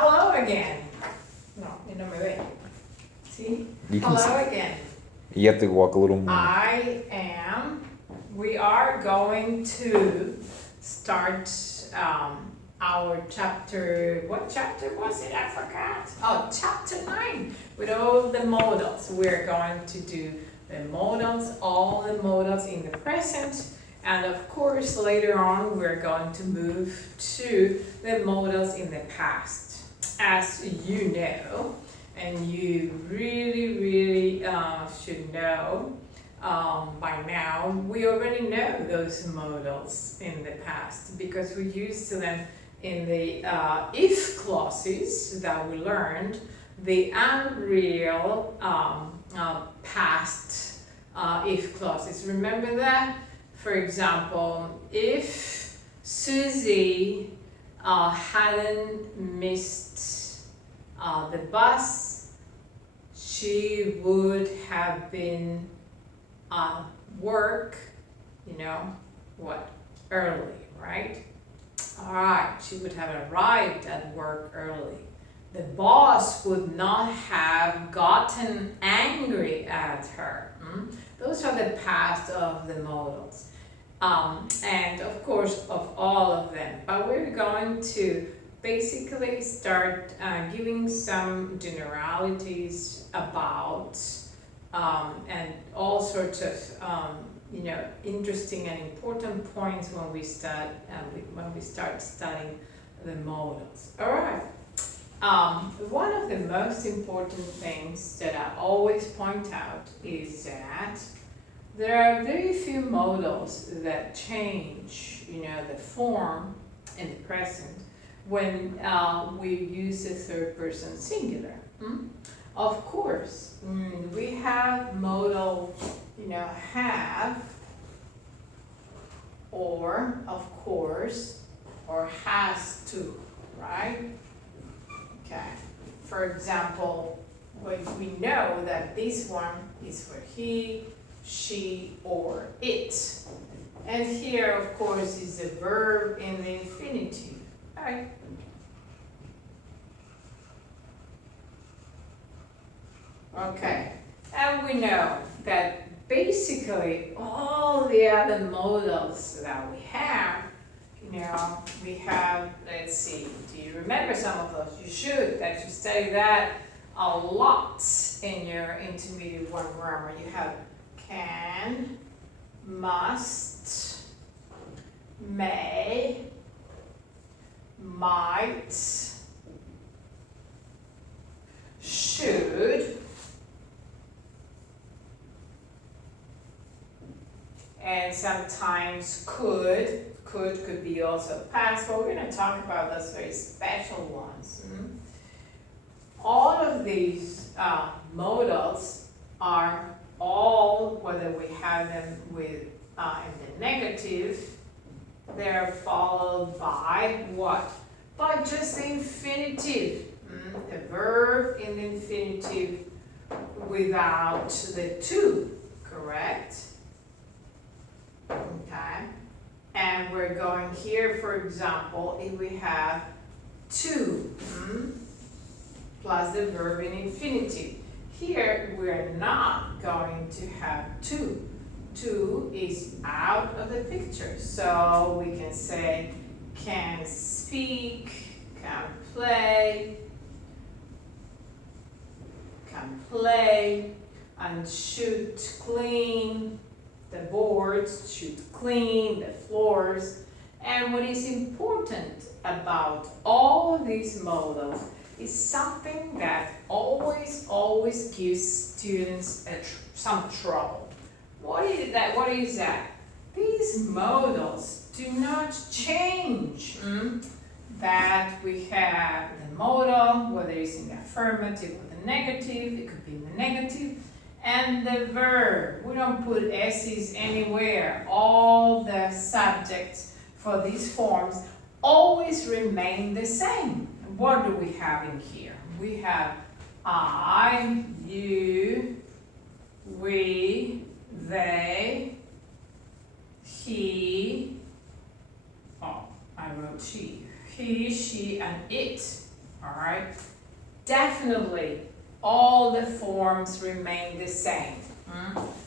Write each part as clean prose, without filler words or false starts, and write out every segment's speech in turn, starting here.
Hello again. No, no me ve. See? You can Hello again. You have to walk a little more. We are going to start our chapter, what chapter was it? I forgot. Oh, chapter 9 with all the modals. We're going to do the modals, all the modals in the present. And of course, later on, we're going to move to the modals in the past. As you know, and you really should know by now, we already know those modals in the past because we used them in the if clauses that we learned, the unreal past if clauses. Remember that? For example, if Susie hadn't missed the bus, she would have been at work, early, right? All right, she would have arrived at work early. The boss would not have gotten angry at her. Those are the past of the modals. And of course of all of them, but we're going to basically start giving some generalities about and all sorts of interesting and important points when we start studying the modals. All right. One of the most important things that I always point out is that there are very few modals that change, the form in the present when we use the third person singular. Of course, we have modal, have, or, of course, or has to, right? Okay. For example, we know that this one is for he, she, or it. And here, of course, is the verb in the infinitive, right? Okay, and we know that basically all the other modals that we have, we have, let's see, do you remember some of those? You should study that a lot in your intermediate one grammar. You have can, must, may, might, should, and sometimes could be also past, but we're going to talk about those very special ones. All of these modals are all, whether we have them with in the negative, they're followed by what? By just the infinitive. The verb in the infinitive without the to, correct? Okay. And we're going here, for example, if we have to plus the verb in infinitive. Here, we're not going to have to. To is out of the picture. So we can say can speak, can play, and should clean the boards, should clean the floors. And what is important about all of these modals is something that always gives students some trouble. What is that? These modals do not change. That we have the modal, whether it's in the affirmative or the negative, it could be in the negative, and the verb. We don't put s's anywhere. All the subjects for these forms always remain the same. What do we have in here? We have I, you, we, they, he, I wrote she, and it. all right? Definitely, all the forms remain the same.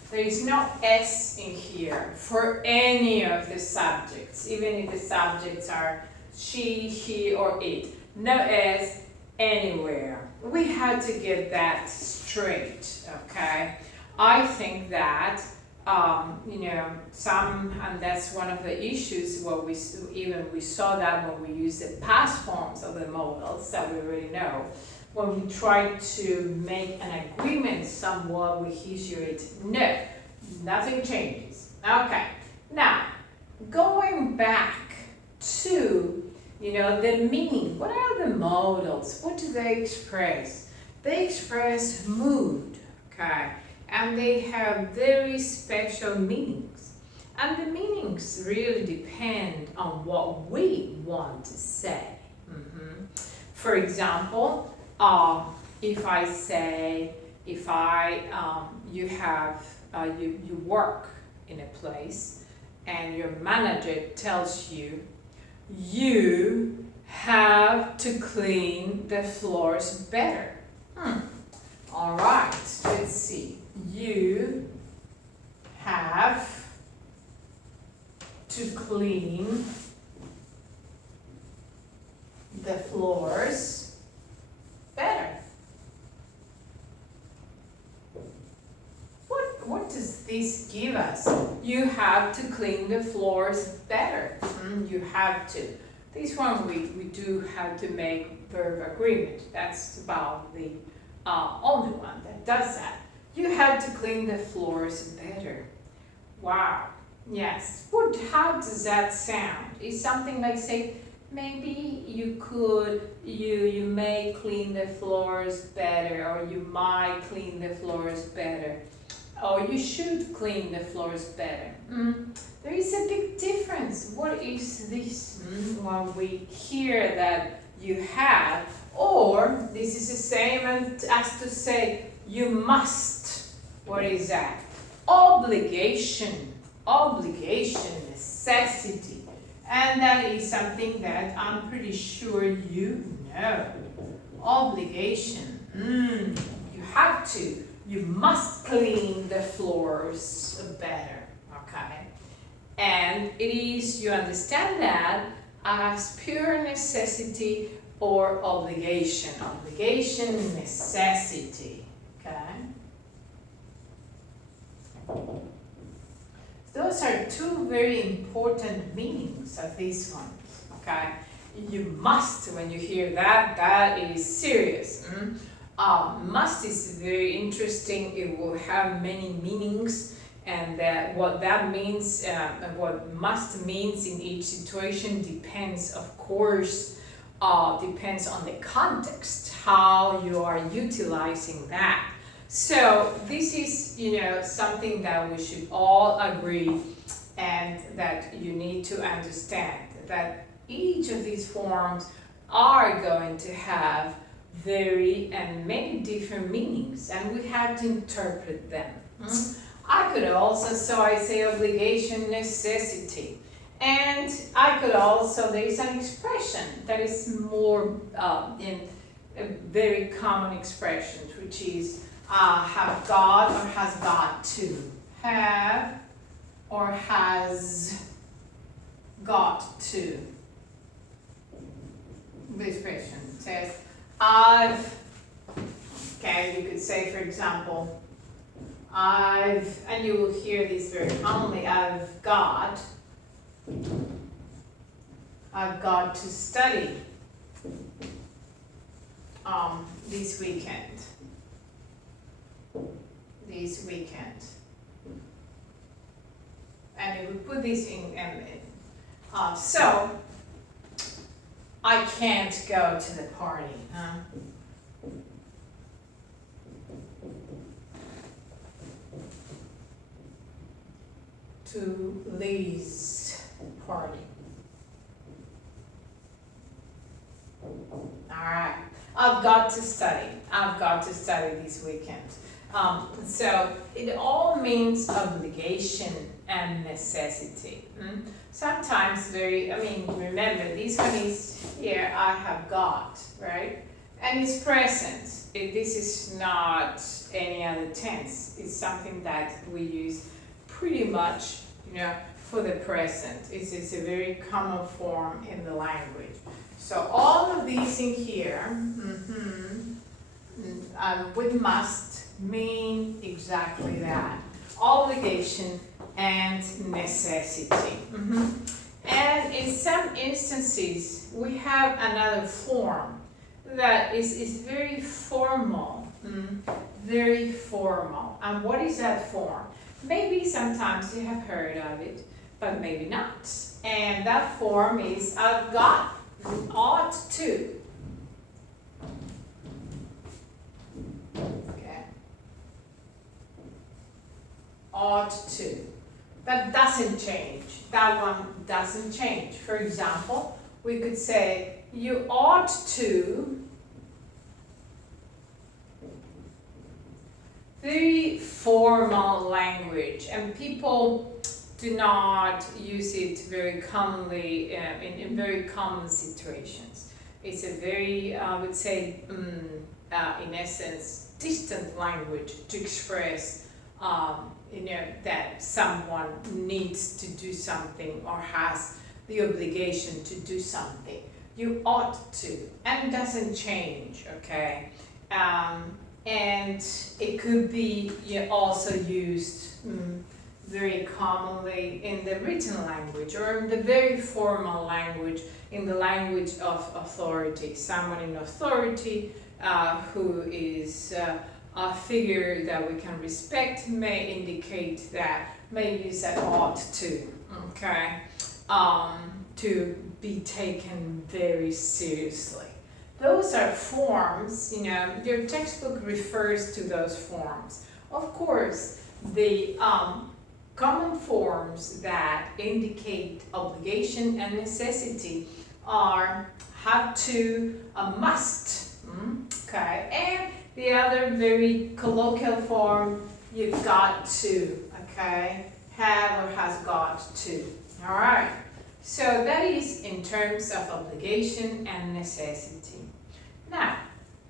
There is no S in here for any of the subjects, even if the subjects are she, he, or it. No S anywhere. We had to get that straight, okay? I think that, and that's one of the issues where we saw that when we used the past forms of the modals that we already know. When we try to make an agreement somewhat, we iterate, no, nothing changes. Okay, now, going back to, the meaning. What are the modals? What do they express? They express mood, okay? And they have very special meanings. And the meanings really depend on what we want to say. For example, if I say, you work in a place and your manager tells you, you have to clean the floors better. All right, let's see. You have to clean the floors better. What does this give us? You have to clean the floors better. You have to. This one we do have to make verb agreement. That's about the only one that does that. You have to clean the floors better. Wow. Yes. How does that sound? Is something like, say, maybe you may clean the floors better, or you might clean the floors better, or you should clean the floors better. There is a big difference. What is this? When we hear that you have, or this is the same as to say you must. What is that? Obligation, necessity. And that is something that I'm pretty sure you know. Obligation. You have to. You must clean the floors better. Okay? And it is, you understand that as pure necessity or obligation. Obligation, necessity. Okay? Those are two very important meanings of these ones. Okay? You must, when you hear that, that is serious. Must is very interesting. It will have many meanings, and what that means, what must means in each situation depends, of course, depends on the context, how you are utilizing that. So this is, something that we should all agree, and that you need to understand that each of these forms are going to have many different meanings, and we have to interpret them. I could also, so I say obligation, necessity. And I could also, there is an expression that is more in a very common expression, which is have got or has got to. Have or has got to. The expression says, you could say, for example, and you will hear this very commonly, I've got to study this weekend. And if we put this in, so I can't go to the party. To Lee's party. Alright, I've got to study this weekend. So it all means obligation and necessity. Sometimes remember, this one is here, I have got, right? And it's present. This is not any other tense. It's something that we use pretty much, for the present. It's a very common form in the language. So all of these in here, with must mean exactly that. Obligation and necessity. And in some instances, we have another form that is very formal. Very formal. And what is that form? Maybe sometimes you have heard of it, but maybe not. And that form is I've got, ought to. Okay. Ought to. That doesn't change. That one doesn't change. For example, we could say, you ought to. Very formal language, and people do not use it very commonly in very common situations. It's a very, I would say, in essence, distant language to express, that someone needs to do something or has the obligation to do something. You ought to, and it doesn't change, okay? And it could be also used very commonly in the written language or in the very formal language, in the language of authority. Someone in authority who is a figure that we can respect may indicate that, may use that ought to, okay, to be taken very seriously. Those are forms, your textbook refers to those forms. Of course, the common forms that indicate obligation and necessity are have to, must, okay? And the other very colloquial form, you've got to, okay? Have or has got to, all right? So that is in terms of obligation and necessity. Now,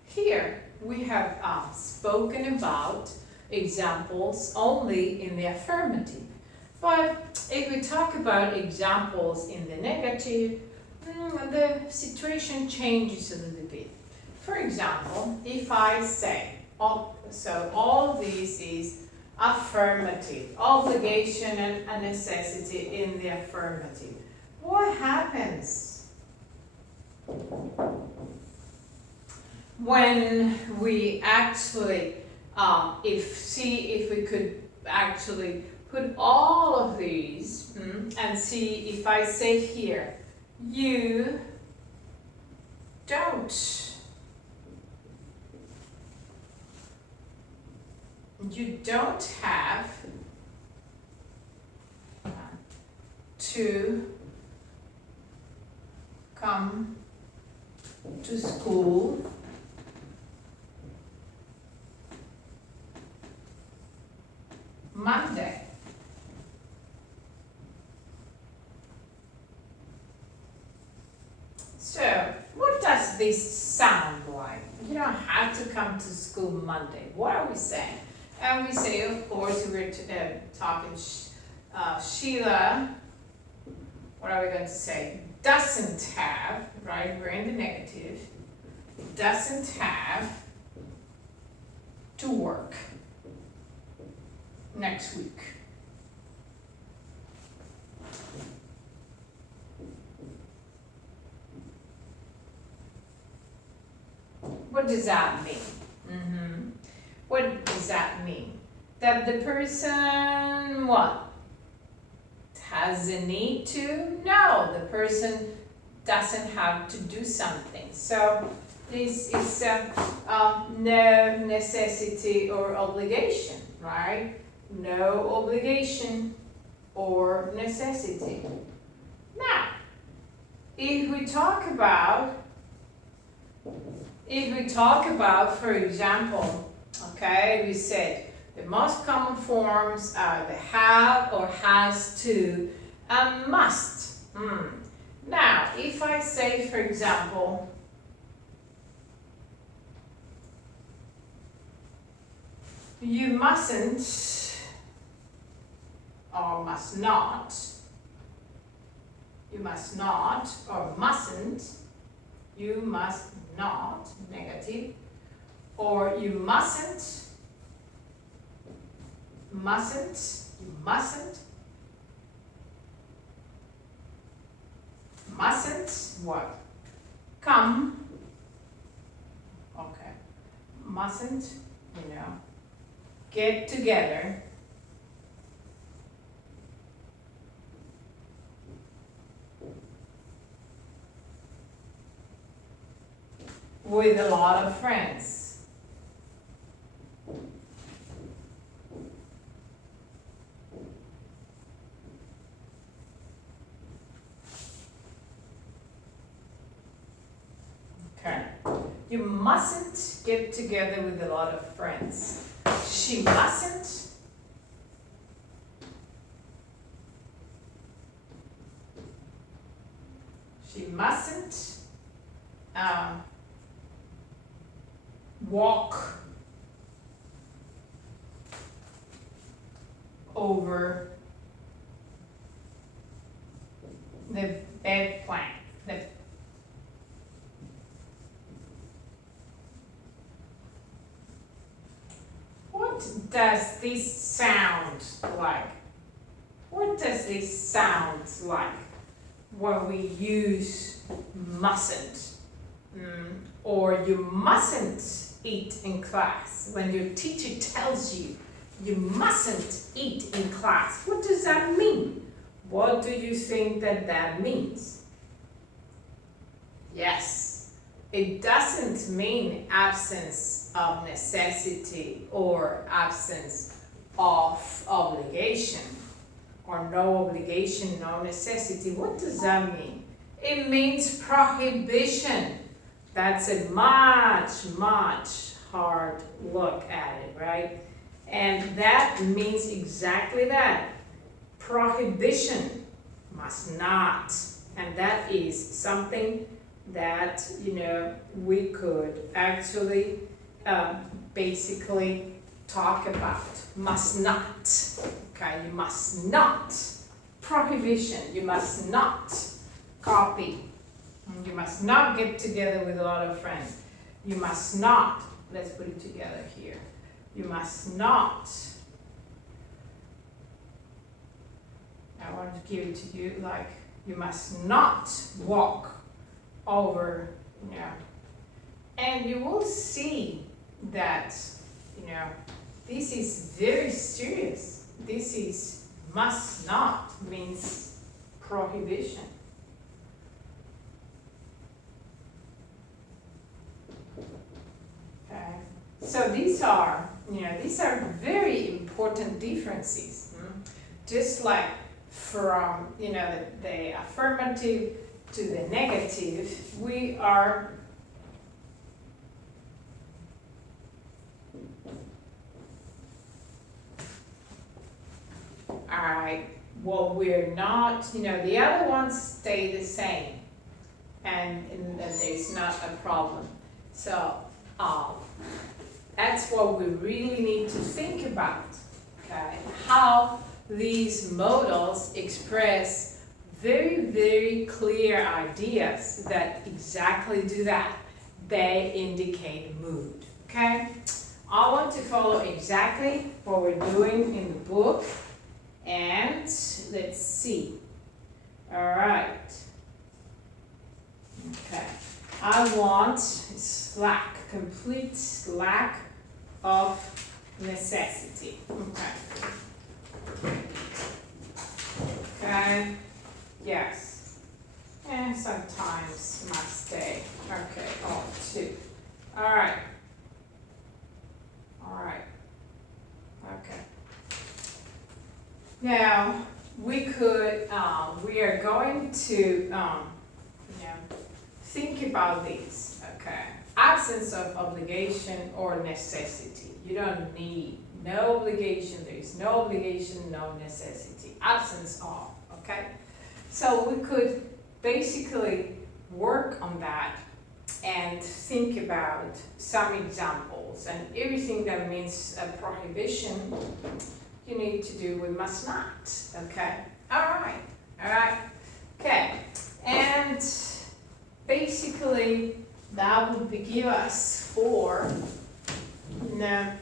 here we have spoken about examples only in the affirmative. But if we talk about examples in the negative, the situation changes a little bit. For example, if I say, so all this is affirmative, obligation and a necessity in the affirmative. What happens when we actually, if we could actually put all of these and see if I say here, you don't. You don't have to come to school Monday. So, what does this sound like? You don't have to come to school Monday. What are we saying? And we say, of course, we're talking Sheila. What are we going to say? Doesn't have, right? We're in the negative. Doesn't have to work next week. What does that mean? What does that mean? That the person, what? Has a need to? No, the person doesn't have to do something. So this is no necessity or obligation, right? No obligation or necessity. Now, if we talk about, for example, okay, we said The most common forms are the have or has to and must. Now, if I say, for example, you mustn't or must not, you must not or mustn't, you must not, negative, or you mustn't, you mustn't, what? Come, okay, mustn't, get together, with a lot of friends. Okay. You mustn't get together with a lot of friends. She mustn't. She mustn't walk over the bed plank. What does this sound like? What does this sound like when we use mustn't? Or you mustn't eat in class. When your teacher tells you you mustn't eat in class, what does that mean? What do you think that means? Yes, it doesn't mean absence of necessity or absence of obligation or no obligation, no necessity. What does that mean? It means prohibition. That's a much hard look at it, right? And that means exactly that. Prohibition, must not. And that is something that, we could actually basically talk about. Must not. Okay, you must not. Prohibition, you must not copy. You must not get together with a lot of friends. You must not, let's put it together here. You must not, I want to give it to you like, you must not walk over, and you will see that, this is very serious. This is must not means prohibition. Okay. So these are very important differences. Just like from, the affirmative to the negative, we are well, we're not, the other ones stay the same, and there's not a problem. So that's what we really need to think about, okay? How these modals express very clear ideas that exactly do that. They indicate mood, okay? I want to follow exactly what we're doing in the book, and let's see. All right. Okay. I want complete lack of necessity. Okay. Yes. And sometimes must stay. Okay. Oh, two. All right. Okay. Now we are going to think about these. Okay. Absence of obligation or necessity. You don't need No obligation, there is no obligation, no necessity, absence of, okay? So we could basically work on that and think about some examples, and everything that means a prohibition you need to do with must not, okay? All right, okay, and basically that would give us four. Now,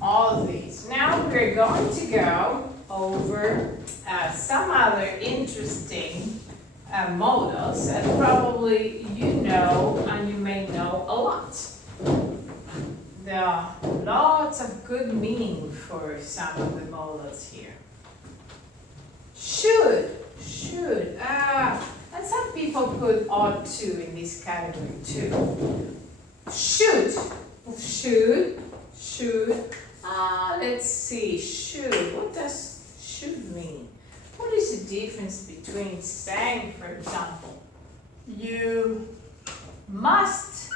all of these. Now we're going to go over some other interesting modals that probably you know and you may know a lot. There are lots of good meaning for some of the modals here. Should, and some people put ought to in this category too. Should, let's see, should, what does should mean? What is the difference between saying, for example, you must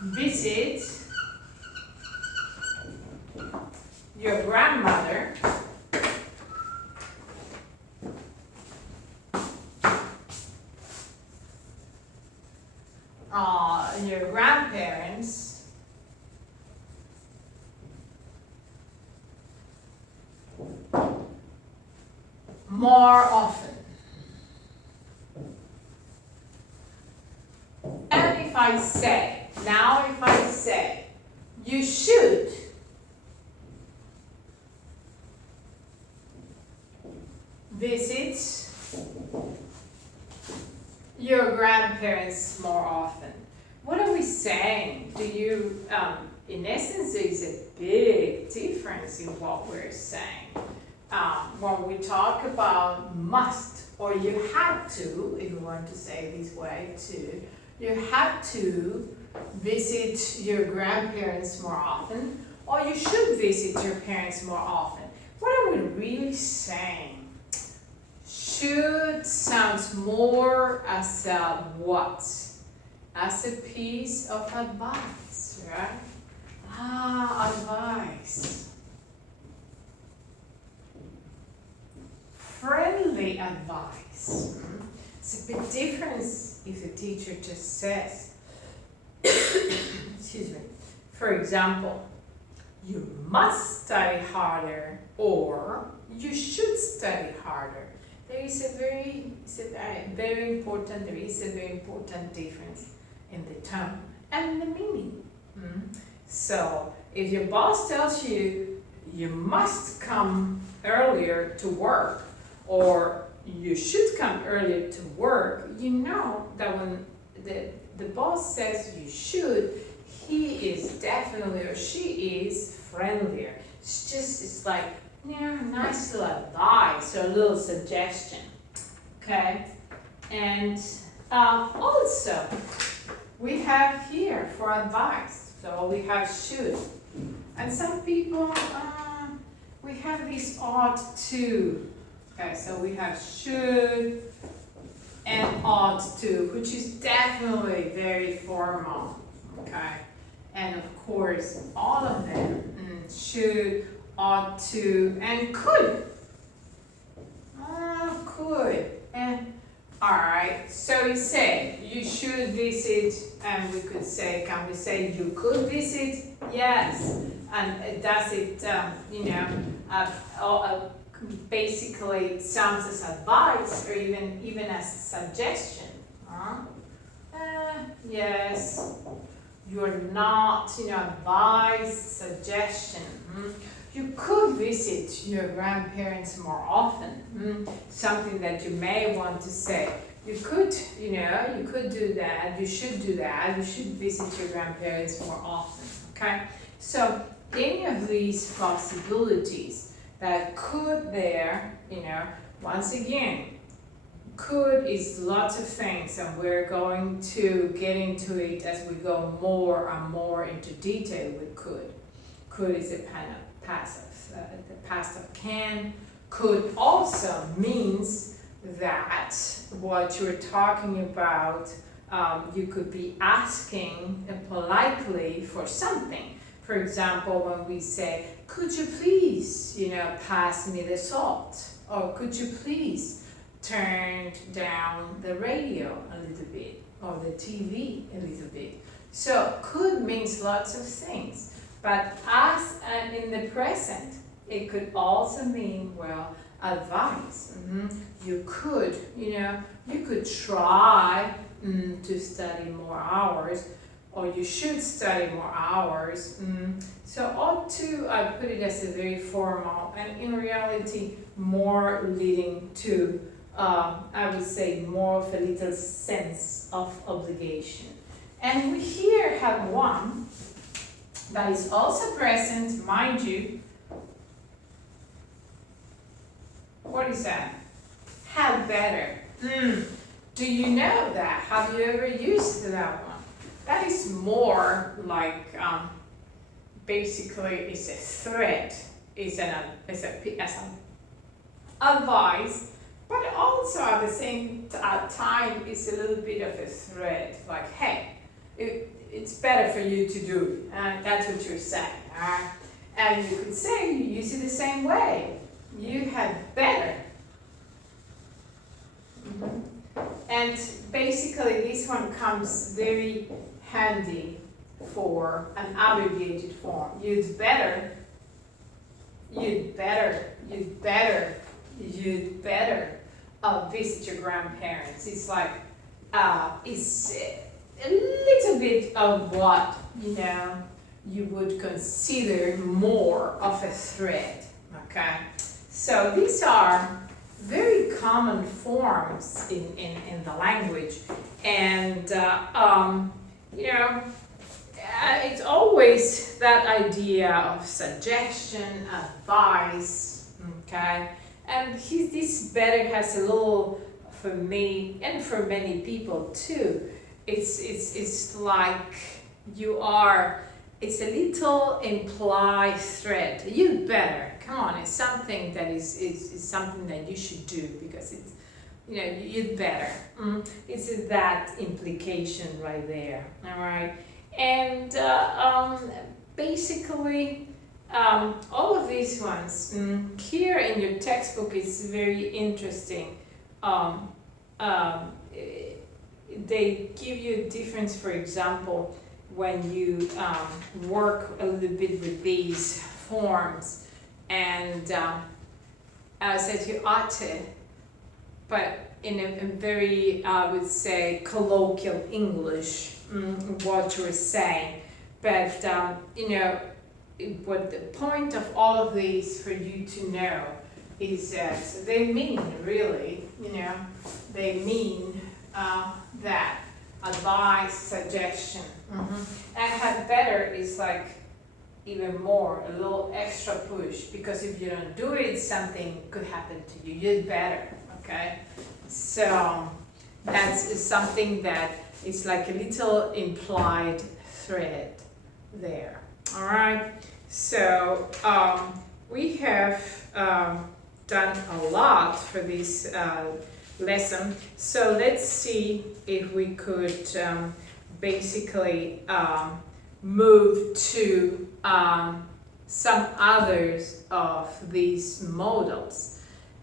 visit your grandmother your grandparents more often. And if I say, you should visit your grandparents more often. What are we saying? Do you, in essence, there's a big difference in what we're saying. When we talk about must, or you have to, if you want to say it this way too, you have to visit your grandparents more often, or you should visit your parents more often. What are we really saying? Should sounds more as a what? As a piece of advice, right? Advice. Friendly advice. It's a big difference if the teacher just says, excuse me, for example, you must study harder, or you should study harder. There is a very important difference in the tone and the meaning. So if your boss tells you you must come earlier to work, or you should come earlier to work, you know that when the boss says you should, he is definitely, or she is friendlier. It's like, nice little advice or a little suggestion, okay? And also, we have here for advice, so we have should. And some people, we have this ought to. Okay, so we have should and ought to, which is definitely very formal, okay? And of course, all of them, should, ought to, and could. Could. And all right, so you say you should visit, and we could say, can we say you could visit? Yes. And does it, basically sounds as advice, or even as a suggestion? Yes. You're not, advice, suggestion. You could visit your grandparents more often. Something that you may want to say. You could, you could do that. You should do that. You should visit your grandparents more often. Okay? So any of these possibilities that could there, once again, could is lots of things, and we're going to get into it as we go more and more into detail with could. Could is a kind of passive, the past of can. Could also means that what you're talking about You could be asking politely for something. For example, when we say, could you please, pass me the salt? Or could you please turn down the radio a little bit, or the TV a little bit? So could means lots of things, but as in the present, it could also mean, well, advice. You could, you could try to study more hours, or you should study more hours. So ought to, I put it as a very formal, and in reality, more leading to, I would say, more of a little sense of obligation. And we here have one that is also present, mind you. What is that? Have better. Do you know that? Have you ever used that one? That is more like, basically, it's a threat. It's an advice, but also at the same time, it's a little bit of a threat. Like, hey, it's better for you to do it. And that's what you're saying. And you could say you use it the same way. You had better. And basically this one comes very handy for an abbreviated form. You'd better, visit your grandparents. It's like, it's a little bit of what, you would consider more of a threat, okay? So these are very common forms in the language, and it's always that idea of suggestion, advice, okay? And this better has a little, for me and for many people too, it's like it's a little implied threat. You better. Come on, it's something that is something that you should do because it's, you'd better. It's that implication right there, all right? And basically, all of these ones, here in your textbook is very interesting. They give you a difference, for example, when you work a little bit with these forms. And said you ought to, but in a very, I would say, colloquial English, what you're saying. But, what the point of all of these for you to know is that they mean, really, they mean that. Advice, suggestion. And have better is like, even more, a little extra push, because if you don't do it, something could happen to you. You'd better, okay? So that's something that is like a little implied threat there. All right. So we have done a lot for this lesson. So let's see if we could basically move to some others of these modals,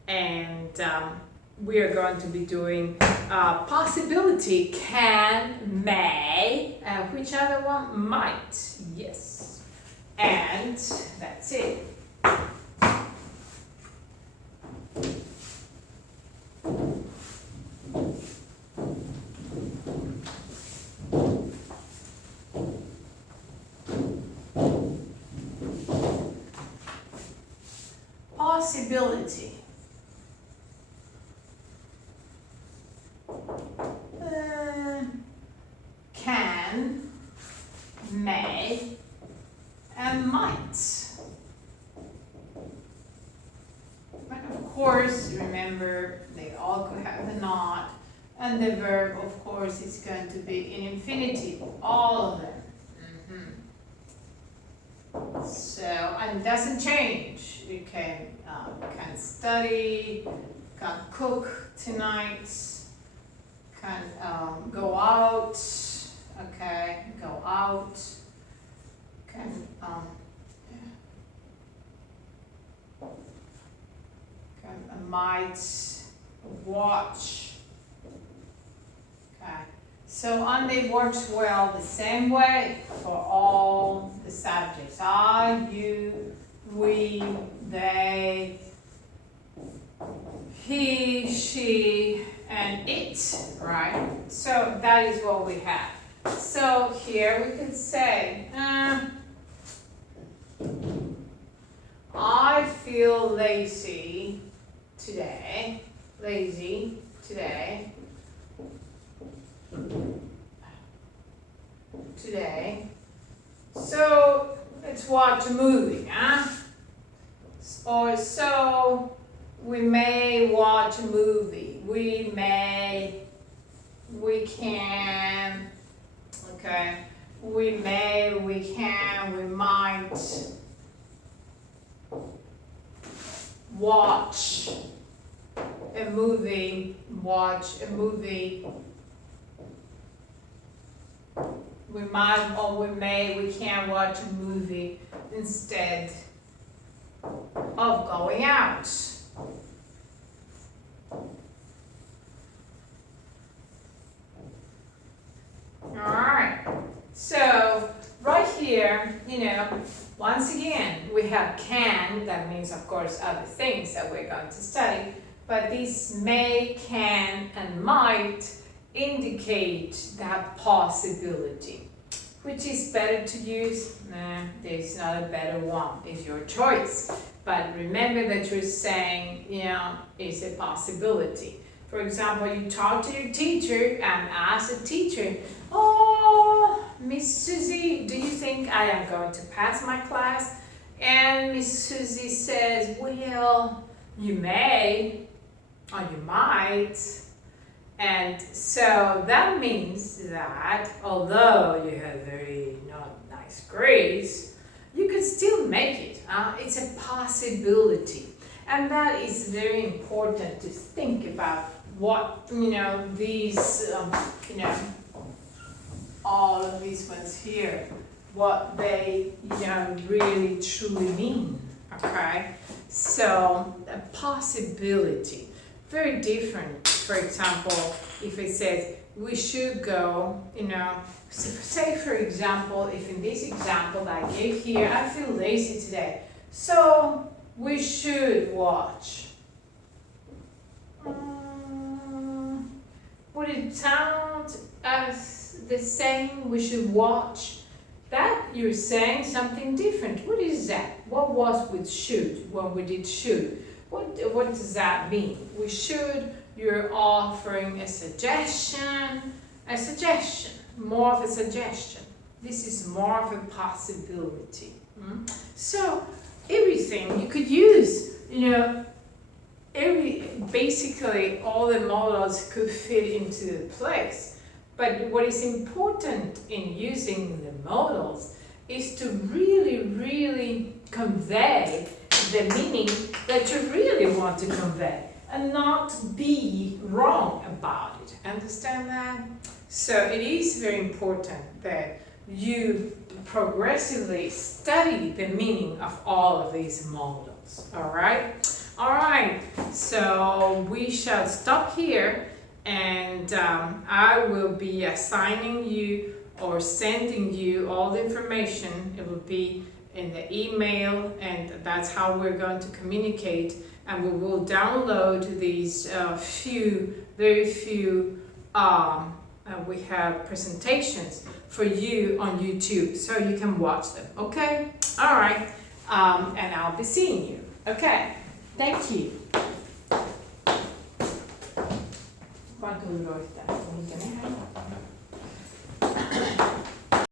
and we are going to be doing possibility, can, may, which other one? Might, yes, and that's it. Possibility. Can, may, and might. But of course, remember, they all could have a not, and the verb, of course, is going to be in infinitive, all of them. So, and it doesn't change. You can study, can cook tonight, can go out, okay, go out, can might watch. Okay, so Monday works well the same way for all the subjects. I, you, we, they, he, she, and it, right? So that is what we have. So here we can say, I feel lazy today. Lazy today. Today. So let's watch a movie, huh? Or so we may watch a movie. We can, okay. We may, we can, we might watch a movie, We might or we may, we can watch a movie instead of going out. Alright, so right here, once again, we have can, that means of course other things that we're going to study, but these may, can, and might indicate that possibility. Which is better to use? Nah, there's not a better one, it's your choice. But remember that you're saying, it's a possibility. For example, you talk to your teacher and ask the teacher, oh, Miss Susie, do you think I am going to pass my class? And Miss Susie says, well, you may, or you might. And so that means that although you have very not nice grades, you can still make it. It's a possibility. And that is very important to think about what, these, all of these ones here, what they, really truly mean, okay? So, a possibility, very different. For example, if it says, we should go, say for example, if in this example that I gave here, I feel lazy today, so we should watch. Would it sound as the same, we should watch? That you're saying something different. What is that? What was with should, when we did should? What does that mean? We should, you're offering a suggestion, more of a suggestion. This is more of a possibility. So everything you could use, basically all the modals could fit into the place. But what is important in using the modals is to really, really convey the meaning that you really want to convey and not be wrong about it. Understand that? So it is very important that you progressively study the meaning of all of these modals. Alright? Alright, so we shall stop here, and I will be assigning you or sending you all the information. It will be in the email, and that's how we're going to communicate. And we will download these very few, we have presentations for you on YouTube, so you can watch them, okay? All right, and I'll be seeing you, okay? Thank you. ¿Cuánto duró esta?